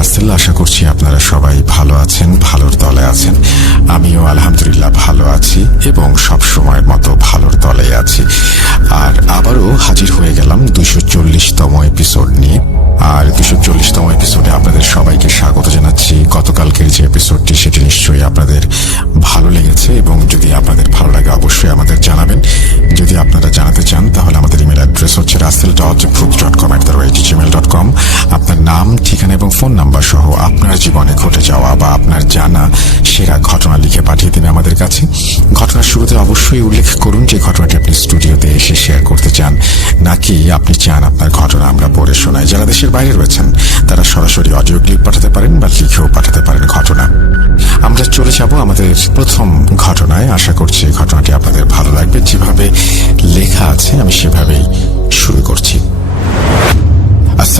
রাসেল। আশা করছি আপনারা সবাই ভালো আছেন, ভালোর দলে আছেন। আমিও আলহামদুলিল্লাহ ভালো আছি এবং সব সময়ের মতো ভালোর দলে আছি। আর আবারও হাজির হয়ে গেলাম 240তম এপিসোড নিয়ে। আর 240তম এপিসোডে আপনাদের সবাইকে স্বাগত জানাচ্ছি। গতকালকের যে এপিসোডটি সেটি নিশ্চয়ই আপনাদের ভালো লেগেছে, এবং যদি আপনাদের ভালো লাগে অবশ্যই আমাদের জানাবেন। যদি আপনারা জানাতে চান তাহলে আমাদের ইমেল অ্যাড্রেস হচ্ছে russell.booth.com@gmail.com। আপনার নাম, ঠিকানা এবং ফোন নাম্বার সহ আপনার জীবনে ঘটে যাওয়া বা আপনার জানা সেরা ঘটনা লিখে পাঠিয়ে দিন আমাদের কাছে। ঘটনার শুরুতে অবশ্যই উল্লেখ করুন যে ঘটনাটি আপনি স্টুডিওতে এসে শেয়ার করতে চান, নাকি আপনি চান আপনার ঘটনা আমরা পড়ে শোনাই। যারা দেশের বাইরে রয়েছেন তারা সরাসরি অডিও ক্লিপ পাঠাতে পারেন বা লিখেও পাঠাতে পারেন ঘটনা। আমরা চলে যাব আমাদের প্রথম ঘটনায়। আশা করছি ঘটনাটি আপনাদের ভালো লাগবে। যেভাবে লেখা আছে আমি সেভাবেই শুরু করছি।